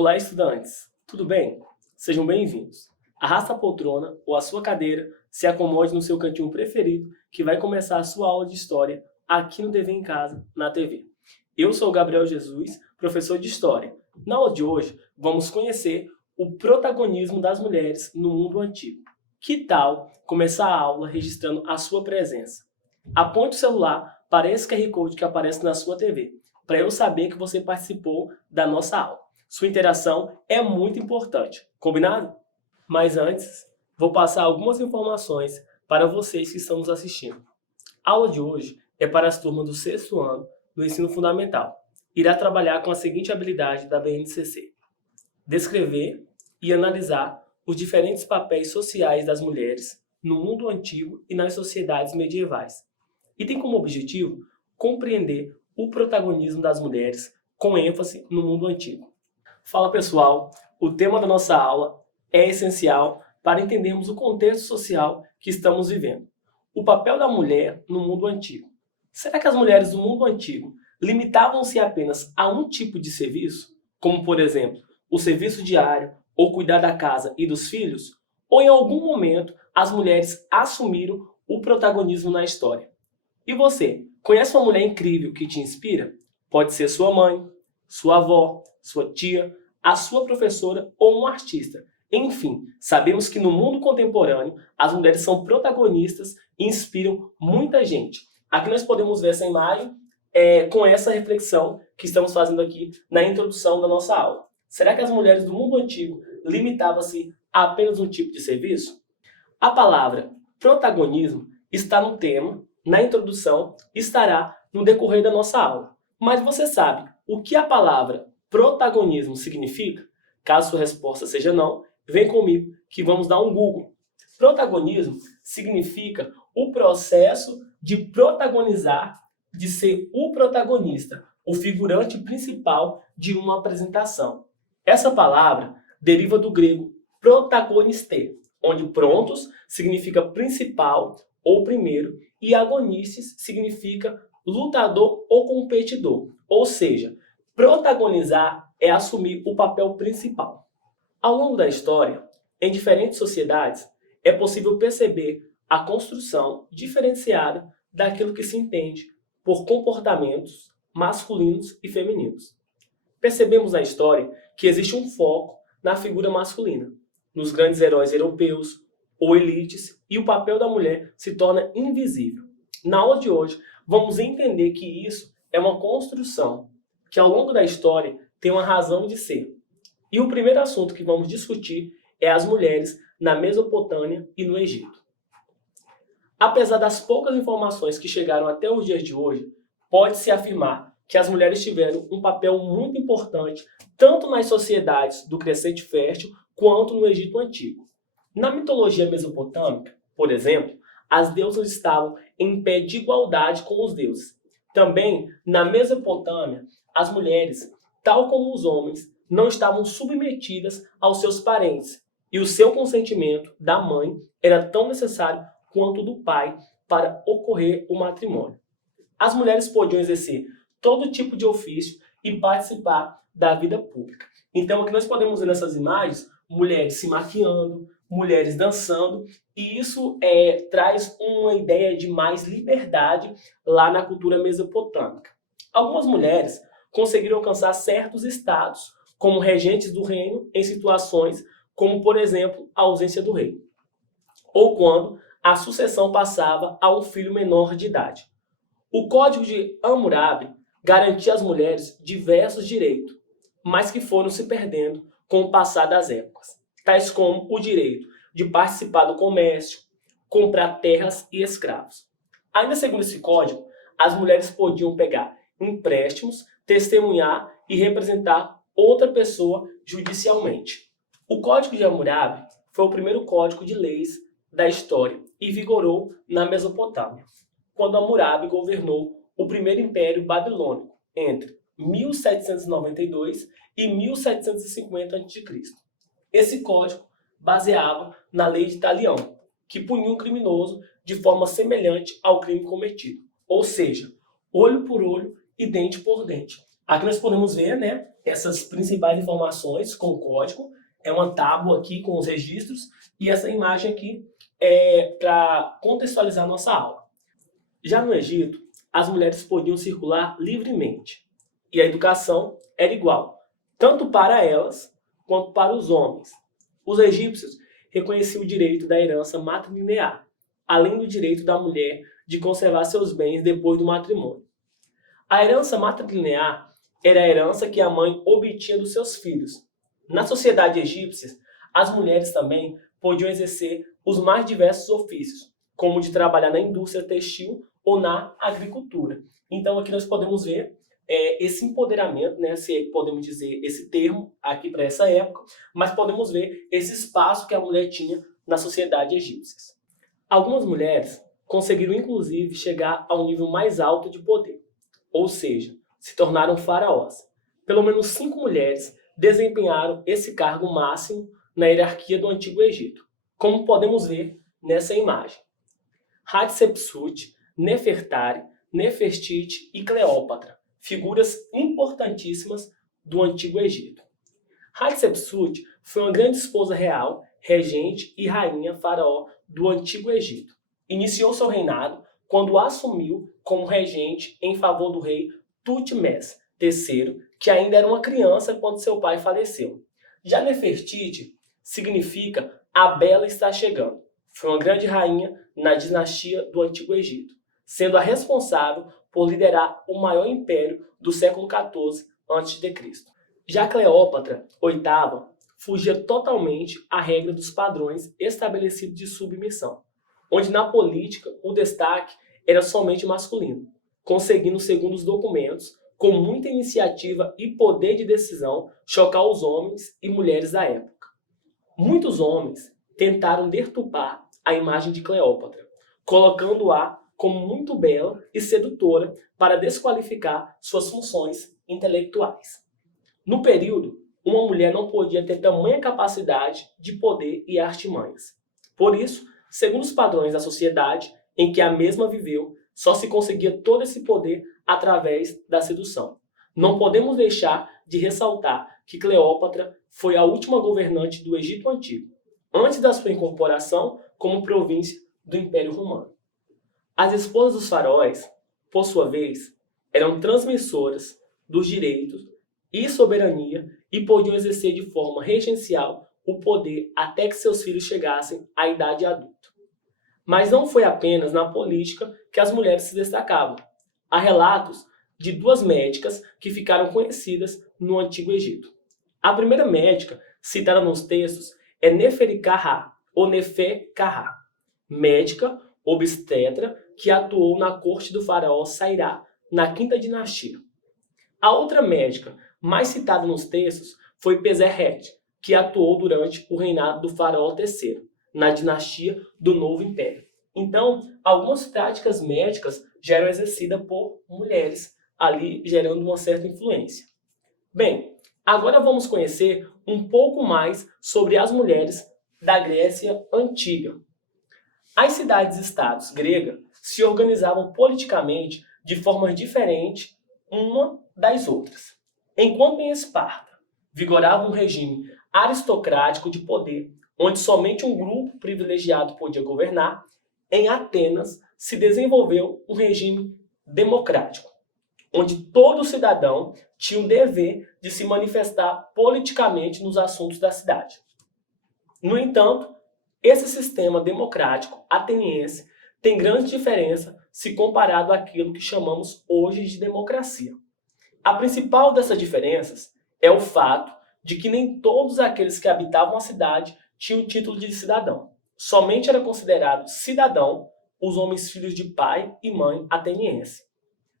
Olá, estudantes! Tudo bem? Sejam bem-vindos. Arrasta a poltrona ou a sua cadeira, se acomode no seu cantinho preferido, que vai começar a sua aula de História aqui no Dever em Casa, na TV. Eu sou o Gabriel Jesus, professor de História. Na aula de hoje, vamos conhecer o protagonismo das mulheres no mundo antigo. Que tal começar a aula registrando a sua presença? Aponte o celular para esse QR Code que aparece na sua TV, para eu saber que você participou da nossa aula. Sua interação é muito importante, combinado? Mas antes, vou passar algumas informações para vocês que estão nos assistindo. A aula de hoje é para as turmas do 6º ano do ensino fundamental. Irá trabalhar com a seguinte habilidade da BNCC: descrever e analisar os diferentes papéis sociais das mulheres no mundo antigo e nas sociedades medievais. E tem como objetivo compreender o protagonismo das mulheres com ênfase no mundo antigo. Fala pessoal, o tema da nossa aula é essencial para entendermos o contexto social que estamos vivendo. O papel da mulher no mundo antigo. Será que as mulheres do mundo antigo limitavam-se apenas a um tipo de serviço, como por exemplo, o serviço diário ou cuidar da casa e dos filhos? Ou em algum momento as mulheres assumiram o protagonismo na história? E você, conhece uma mulher incrível que te inspira? Pode ser sua mãe, sua avó, sua tia, a sua professora ou um artista. Enfim, sabemos que no mundo contemporâneo as mulheres são protagonistas e inspiram muita gente. Aqui nós podemos ver essa imagem com essa reflexão que estamos fazendo aqui na introdução da nossa aula. Será que as mulheres do mundo antigo limitavam-se a apenas um tipo de serviço? A palavra protagonismo está no tema, na introdução, estará no decorrer da nossa aula. Mas você sabe o que a palavra protagonismo significa? Caso sua resposta seja não, vem comigo que vamos dar um Google. Protagonismo significa o processo de protagonizar, de ser o protagonista, o figurante principal de uma apresentação. Essa palavra deriva do grego protagoniste, onde prontos significa principal ou primeiro e agonistes significa lutador ou competidor. Ou seja, protagonizar é assumir o papel principal. Ao longo da história, em diferentes sociedades, é possível perceber a construção diferenciada daquilo que se entende por comportamentos masculinos e femininos. Percebemos na história que existe um foco na figura masculina, nos grandes heróis europeus ou elites, e o papel da mulher se torna invisível. Na aula de hoje, vamos entender que isso é uma construção que ao longo da história tem uma razão de ser. E o primeiro assunto que vamos discutir é as mulheres na Mesopotâmia e no Egito. Apesar das poucas informações que chegaram até os dias de hoje, pode-se afirmar que as mulheres tiveram um papel muito importante tanto nas sociedades do Crescente Fértil quanto no Egito Antigo. Na mitologia mesopotâmica, por exemplo, as deusas estavam em pé de igualdade com os deuses. Também, na Mesopotâmia, as mulheres, tal como os homens, não estavam submetidas aos seus parentes, e o seu consentimento da mãe era tão necessário quanto o do pai para ocorrer o matrimônio. As mulheres podiam exercer todo tipo de ofício e participar da vida pública. Então, aqui nós podemos ver nessas imagens mulheres se maquiando, mulheres dançando, e isso traz uma ideia de mais liberdade lá na cultura mesopotâmica. Algumas mulheres conseguiram alcançar certos status como regentes do reino em situações como, por exemplo, a ausência do rei, ou quando a sucessão passava a um filho menor de idade. O Código de Hammurabi garantia às mulheres diversos direitos, mas que foram se perdendo com o passar das épocas, tais como o direito de participar do comércio, comprar terras e escravos. Ainda segundo esse código, as mulheres podiam pegar empréstimos, testemunhar e representar outra pessoa judicialmente. O Código de Hammurabi foi o primeiro código de leis da história e vigorou na Mesopotâmia, quando Hammurabi governou o primeiro Império Babilônico entre 1792 e 1750 a.C. Esse código baseava na lei de Talião, que punia um criminoso de forma semelhante ao crime cometido, ou seja, olho por olho e dente por dente. Aqui nós podemos ver, né, essas principais informações com o código. É uma tábua aqui com os registros e essa imagem aqui é para contextualizar a nossa aula. Já no Egito, as mulheres podiam circular livremente e a educação era igual, tanto para elas quanto para os homens. Os egípcios reconheciam o direito da herança matrilinear, além do direito da mulher de conservar seus bens depois do matrimônio. A herança matrilinear era a herança que a mãe obtinha dos seus filhos. Na sociedade egípcia, as mulheres também podiam exercer os mais diversos ofícios, como o de trabalhar na indústria textil ou na agricultura. Então aqui nós podemos ver esse empoderamento, né, se podemos dizer esse termo aqui para essa época, mas podemos ver esse espaço que a mulher tinha na sociedade egípcia. Algumas mulheres conseguiram inclusive chegar ao nível mais alto de poder, ou seja, se tornaram faraós. Pelo menos 5 mulheres desempenharam esse cargo máximo na hierarquia do Antigo Egito, como podemos ver nessa imagem. Hatshepsut, Nefertari, Nefertiti e Cleópatra, figuras importantíssimas do Antigo Egito. Hatshepsut foi uma grande esposa real, regente e rainha faraó do Antigo Egito. Iniciou seu reinado quando assumiu como regente em favor do rei Tutmés III, que ainda era uma criança quando seu pai faleceu. Já Nefertiti significa a bela está chegando. Foi uma grande rainha na dinastia do Antigo Egito, sendo a responsável por liderar o maior império do século XIV a.C. Já Cleópatra, VIII, fugia totalmente à regra dos padrões estabelecidos de submissão, onde na política o destaque era somente masculino, conseguindo, segundo os documentos, com muita iniciativa e poder de decisão, chocar os homens e mulheres da época. Muitos homens tentaram deturpar a imagem de Cleópatra, colocando-a como muito bela e sedutora para desqualificar suas funções intelectuais. No período, uma mulher não podia ter tamanha capacidade de poder e artimanhas. Por isso, segundo os padrões da sociedade em que a mesma viveu, só se conseguia todo esse poder através da sedução. Não podemos deixar de ressaltar que Cleópatra foi a última governante do Egito Antigo, antes da sua incorporação como província do Império Romano. As esposas dos faraós, por sua vez, eram transmissoras dos direitos e soberania e podiam exercer de forma regencial o poder até que seus filhos chegassem à idade adulta. Mas não foi apenas na política que as mulheres se destacavam. Há relatos de 2 médicas que ficaram conhecidas no Antigo Egito. A primeira médica citada nos textos é Neferkara ou Nefe-Kara, médica obstetra que atuou na corte do faraó Sairá, na quinta dinastia. A outra médica mais citada nos textos foi Peseret, que atuou durante o reinado do faraó III, na dinastia do Novo Império. Então, algumas práticas médicas já eram exercidas por mulheres, ali gerando uma certa influência. Bem, agora vamos conhecer um pouco mais sobre as mulheres da Grécia Antiga. As cidades-estados gregas se organizavam politicamente de forma diferente uma das outras. Enquanto em Esparta vigorava um regime aristocrático de poder, onde somente um grupo privilegiado podia governar, em Atenas se desenvolveu um regime democrático, onde todo cidadão tinha o dever de se manifestar politicamente nos assuntos da cidade. No entanto, esse sistema democrático ateniense tem grande diferença se comparado àquilo que chamamos hoje de democracia. A principal dessas diferenças é o fato de que nem todos aqueles que habitavam a cidade tinham o título de cidadão. Somente era considerado cidadão os homens filhos de pai e mãe ateniense,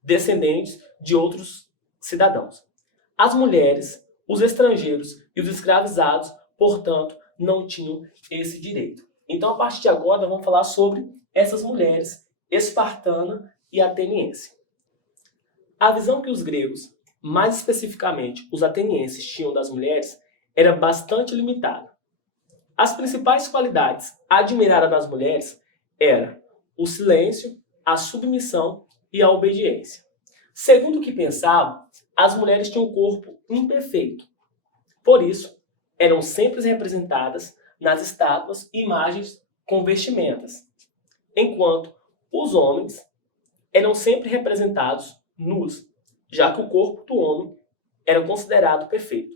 descendentes de outros cidadãos. As mulheres, os estrangeiros e os escravizados, portanto, não tinham esse direito. Então, a partir de agora, vamos falar sobre essas mulheres espartana e ateniense. A visão que os gregos, mais especificamente os atenienses, tinham das mulheres era bastante limitada. As principais qualidades admiradas nas mulheres eram o silêncio, a submissão e a obediência. Segundo o que pensavam, as mulheres tinham um corpo imperfeito. Por isso, eram sempre representadas nas estátuas e imagens com vestimentas, enquanto os homens eram sempre representados nus, já que o corpo do homem era considerado perfeito.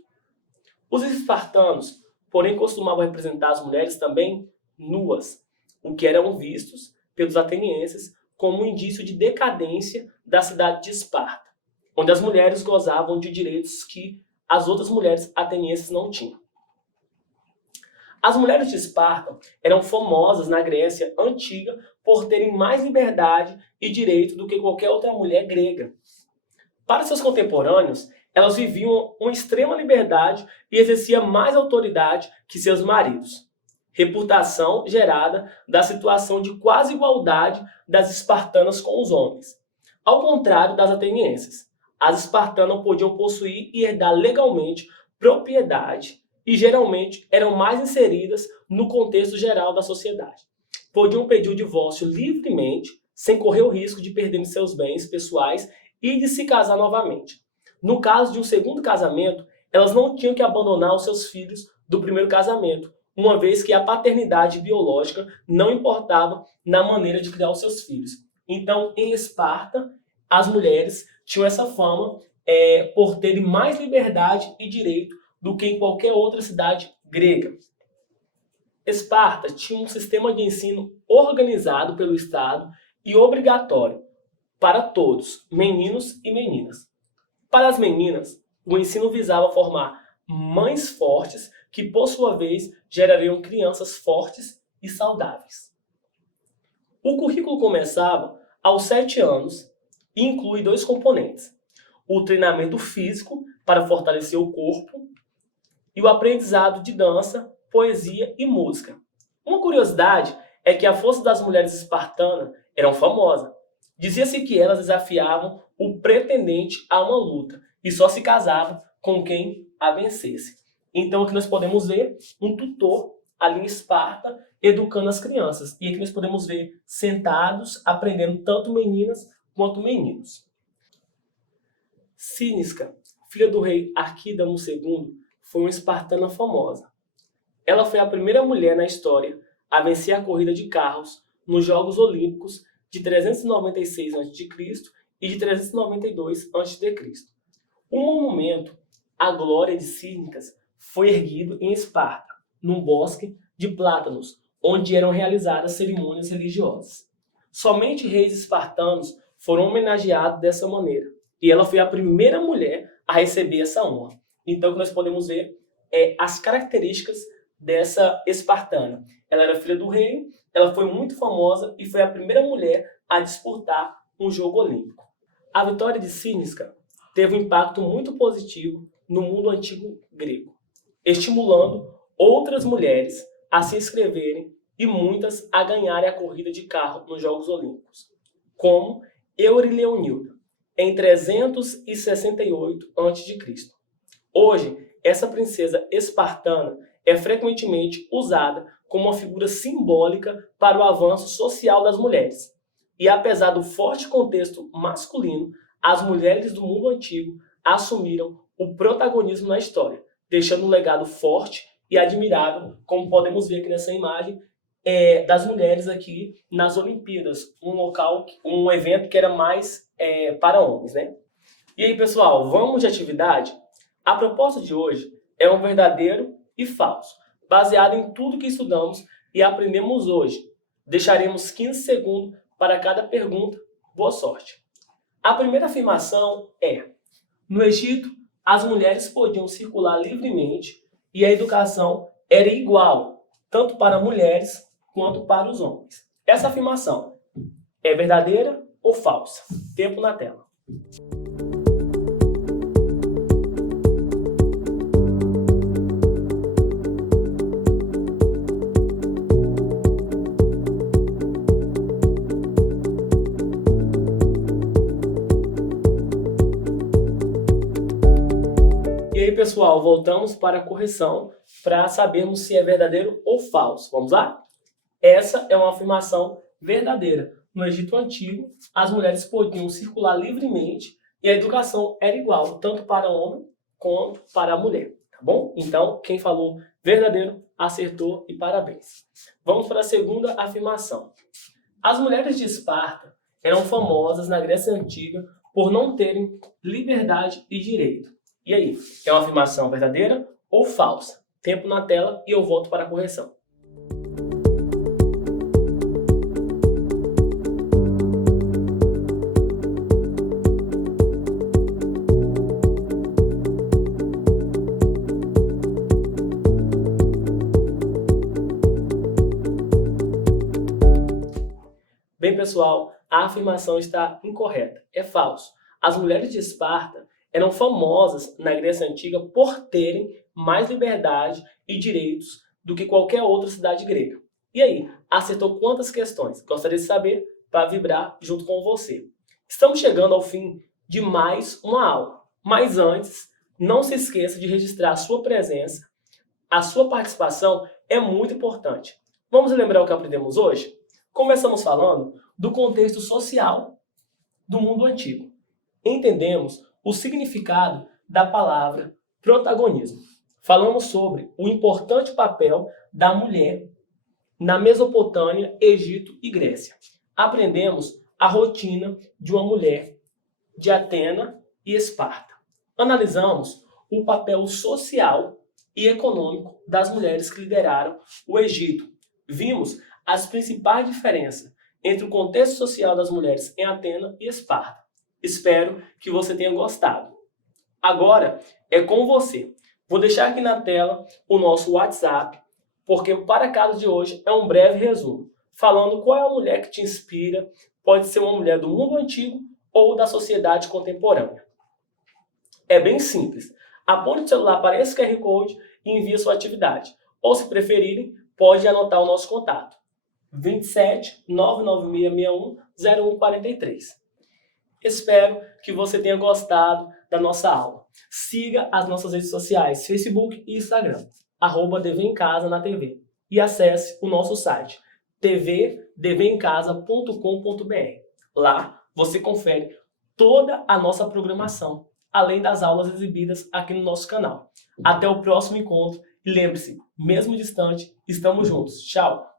Os espartanos, porém, costumavam representar as mulheres também nuas, o que eram vistos pelos atenienses como um indício de decadência da cidade de Esparta, onde as mulheres gozavam de direitos que as outras mulheres atenienses não tinham. As mulheres de Esparta eram famosas na Grécia Antiga por terem mais liberdade e direito do que qualquer outra mulher grega. Para seus contemporâneos, elas viviam uma extrema liberdade e exerciam mais autoridade que seus maridos. Reputação gerada da situação de quase igualdade das espartanas com os homens. Ao contrário das atenienses, as espartanas podiam possuir e herdar legalmente propriedade e geralmente eram mais inseridas no contexto geral da sociedade. Podiam pedir o divórcio livremente, sem correr o risco de perder seus bens pessoais e de se casar novamente. No caso de um segundo casamento, elas não tinham que abandonar os seus filhos do primeiro casamento, uma vez que a paternidade biológica não importava na maneira de criar os seus filhos. Então, em Esparta, as mulheres tinham essa fama por terem mais liberdade e direito do que em qualquer outra cidade grega. Esparta tinha um sistema de ensino organizado pelo Estado e obrigatório para todos, meninos e meninas. Para as meninas, o ensino visava formar mães fortes que, por sua vez, gerariam crianças fortes e saudáveis. O currículo começava aos 7 anos e inclui 2 componentes: o treinamento físico para fortalecer o corpo e o aprendizado de dança, poesia e música. Uma curiosidade é que a força das mulheres espartanas era famosa. Dizia-se que elas desafiavam o pretendente a uma luta e só se casavam com quem a vencesse. Então aqui nós podemos ver um tutor ali em Esparta educando as crianças. E aqui nós podemos ver sentados aprendendo tanto meninas quanto meninos. Cínisca, filha do rei Arquídamo II, foi uma espartana famosa. Ela foi a primeira mulher na história a vencer a corrida de carros nos Jogos Olímpicos de 396 a.C. e de 392 a.C. Um monumento à glória de Cínicas foi erguido em Esparta, num bosque de plátanos, onde eram realizadas cerimônias religiosas. Somente reis espartanos foram homenageados dessa maneira, e ela foi a primeira mulher a receber essa honra. Então, o que nós podemos ver as características dessa espartana. Ela era filha do rei, ela foi muito famosa e foi a primeira mulher a disputar um jogo olímpico. A vitória de Cínicas teve um impacto muito positivo no mundo antigo grego, estimulando outras mulheres a se inscreverem e muitas a ganharem a corrida de carro nos Jogos Olímpicos, como Eurileonilda, em 368 a.C. Hoje, essa princesa espartana é frequentemente usada como uma figura simbólica para o avanço social das mulheres. E apesar do forte contexto masculino, as mulheres do mundo antigo assumiram o protagonismo na história, deixando um legado forte e admirável, como podemos ver aqui nessa imagem, das mulheres aqui nas Olimpíadas, um evento que era mais para homens, né? E aí, pessoal, vamos de atividade? A proposta de hoje é um verdadeiro e falso, baseado em tudo que estudamos e aprendemos hoje. Deixaremos 15 segundos para cada pergunta. Boa sorte! A primeira afirmação é: no Egito, as mulheres podiam circular livremente e a educação era igual, tanto para mulheres quanto para os homens. Essa afirmação é verdadeira ou falsa? Tempo na tela. E aí, pessoal, voltamos para a correção para sabermos se é verdadeiro ou falso. Vamos lá? Essa é uma afirmação verdadeira. No Egito Antigo, as mulheres podiam circular livremente e a educação era igual, tanto para o homem quanto para a mulher, tá bom? Então, quem falou verdadeiro, acertou e parabéns. Vamos para a segunda afirmação. As mulheres de Esparta eram famosas na Grécia Antiga por não terem liberdade e direito. E aí, é uma afirmação verdadeira ou falsa? Tempo na tela e eu volto para a correção. Bem, pessoal, a afirmação está incorreta. É falso. As mulheres de Esparta eram famosas na Grécia Antiga por terem mais liberdade e direitos do que qualquer outra cidade grega. E aí, acertou quantas questões? Gostaria de saber para vibrar junto com você. Estamos chegando ao fim de mais uma aula. Mas antes, não se esqueça de registrar a sua presença. A sua participação é muito importante. Vamos lembrar o que aprendemos hoje? Começamos falando do contexto social do mundo antigo. Entendemos o significado da palavra protagonismo. Falamos sobre o importante papel da mulher na Mesopotâmia, Egito e Grécia. Aprendemos a rotina de uma mulher de Atena e Esparta. Analisamos o papel social e econômico das mulheres que lideraram o Egito. Vimos as principais diferenças entre o contexto social das mulheres em Atena e Esparta. Espero que você tenha gostado. Agora é com você. Vou deixar aqui na tela o nosso WhatsApp, porque o Para Casa de hoje é um breve resumo, falando qual é a mulher que te inspira, pode ser uma mulher do mundo antigo ou da sociedade contemporânea. É bem simples. Aponte o celular para esse QR Code e envie sua atividade. Ou, se preferirem, pode anotar o nosso contato. 27 99661 0143. Espero que você tenha gostado da nossa aula. Siga as nossas redes sociais, Facebook e Instagram, @DV em Casa na TV. E acesse o nosso site, tvdvemcasa.com.br. Lá você confere toda a nossa programação, além das aulas exibidas aqui no nosso canal. Até o próximo encontro e lembre-se, mesmo distante, estamos juntos. Tchau!